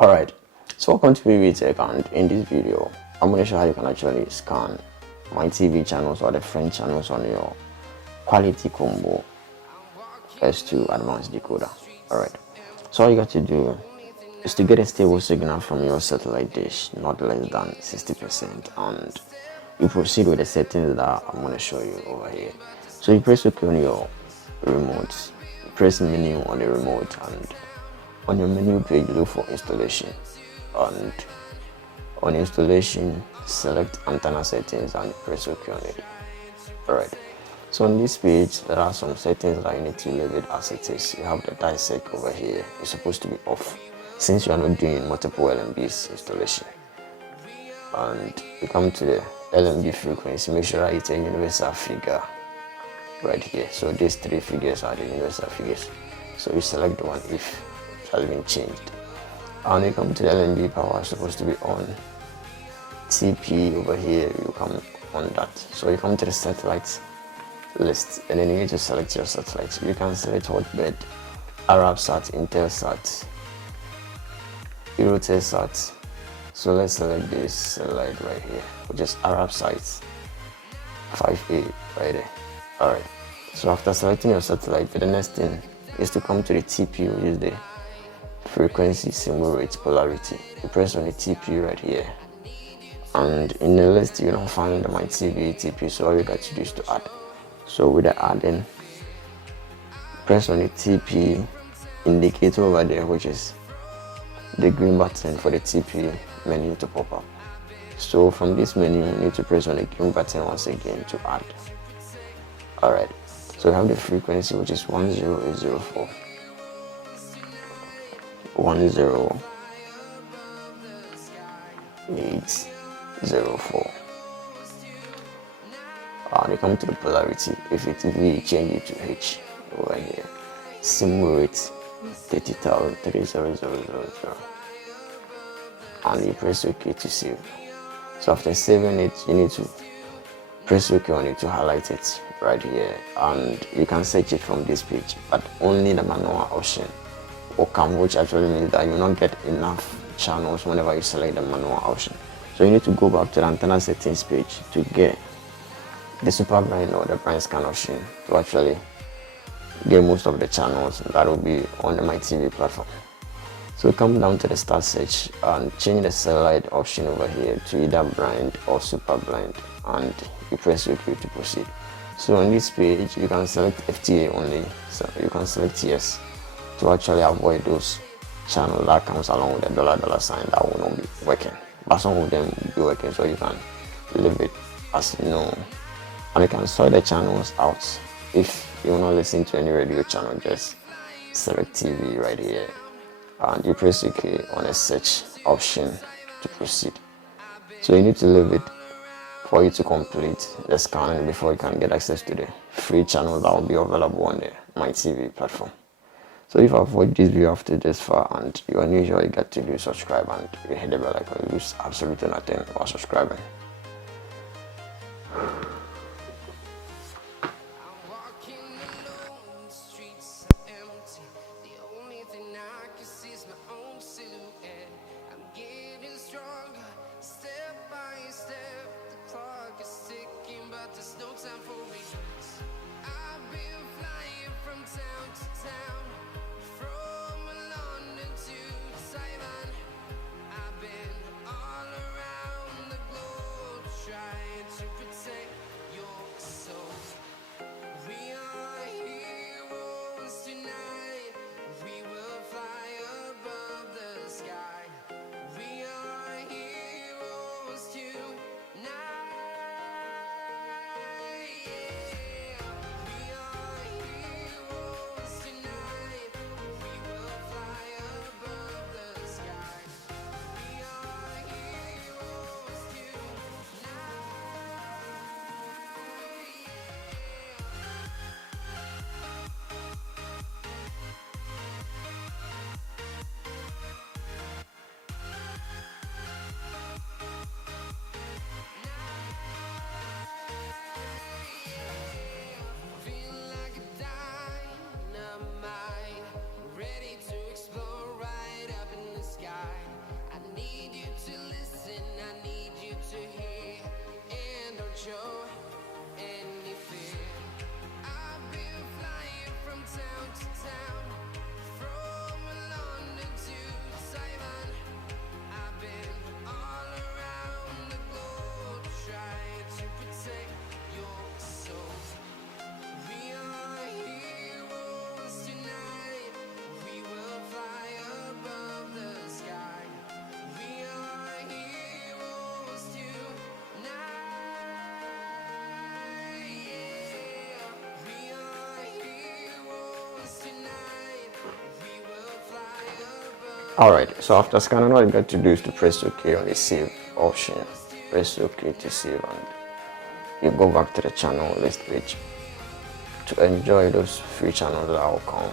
Alright, so welcome to Pbteck, and in this video I'm going to show how you can actually scan Mytv channels or the French channels on your quality combo S2 advanced decoder. Alright, so all you got to do is to get a stable signal from your satellite dish, not less than 60%, and you proceed with the settings that I'm going to show you over here. So you press OK on your remote, you press menu on the remote, and on your menu page look for installation, and on installation select antenna settings and press OK on it. Alright, so on this page there are some settings that you need to leave it as it is. You have the dissect over here, it's supposed to be off since you are not doing multiple LMBs installation. And you come to the LMB frequency, make sure that it's a universal figure right here. So these three figures are the universal figures, so you select the one if it has been changed. And you come to the LMB power, supposed to be on. TP over here, you come on that. So you come to the satellite list, and then you need to select your satellite. You can select Hotbird, Arabsat, Intelsat, Eurotelsat. So let's select this satellite right here, which is Arabsat 5A right there. Alright, so after selecting your satellite, the next thing is to come to the TP, which is the frequency symbol rate polarity. You press on the TP right here, and in the list you don't find the Mytv TP, so all you got to do is to add. So with the adding, press on the TP indicator over there, which is the green button for the TP menu to pop up. So from this menu you need to press on the green button once again to add. Alright, so we have the frequency, which is 10804. 10804. And you come to the polarity. If it's V, you change it to H over here. Symbol rate 30,000. And you press OK to save. So after saving it, you need to press OK on it to highlight it right here, and you can search it from this page, but only the manual option will come, which actually means that you will not get enough channels whenever you select the manual option. So you need to go back to the antenna settings page to get the super blind or the blind scan option to actually get most of the channels that will be on the Mytv platform. So come down to the start search and change the satellite option over here to either blind or super blind, and you press OK to proceed. So on this page you can select FTA only, so you can select yes to actually avoid those channels that comes along with the $ sign that will not be working, but some of them will be working, so you can leave it as no. And you can sort the channels out. If you will not listen to any radio channel, just select TV right here, and you press OK on a search option to proceed. So you need to leave it for you to complete the scanning before you can get access to the free channel that will be available on the Mytv platform. So if I've watched this video after this far and you are new here, you got to do subscribe and you hit the bell icon. You lose absolutely nothing while subscribing. There's no time for regrets. I've been flying from town to town, from London to Taiwan. I've been all around the globe trying to protect Alright, so after scanning, all you got to do is to press OK on the save option. Press OK to save, and you go back to the channel list page to enjoy those free channels that will come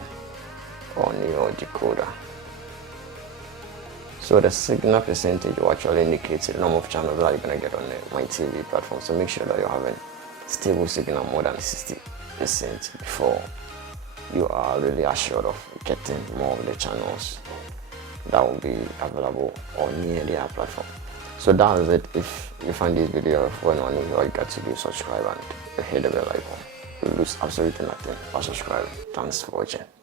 on your decoder. So the signal percentage will actually indicate the number of channels that you're going to get on the Mytv platform. So make sure that you're having stable signal more than 60% before you are really assured of getting more of the channels that will be available on near their platform. So that is it. If you find this video of one on all you got to do is subscribe and hit the bell icon. You lose absolutely nothing by subscribing. Thanks for watching.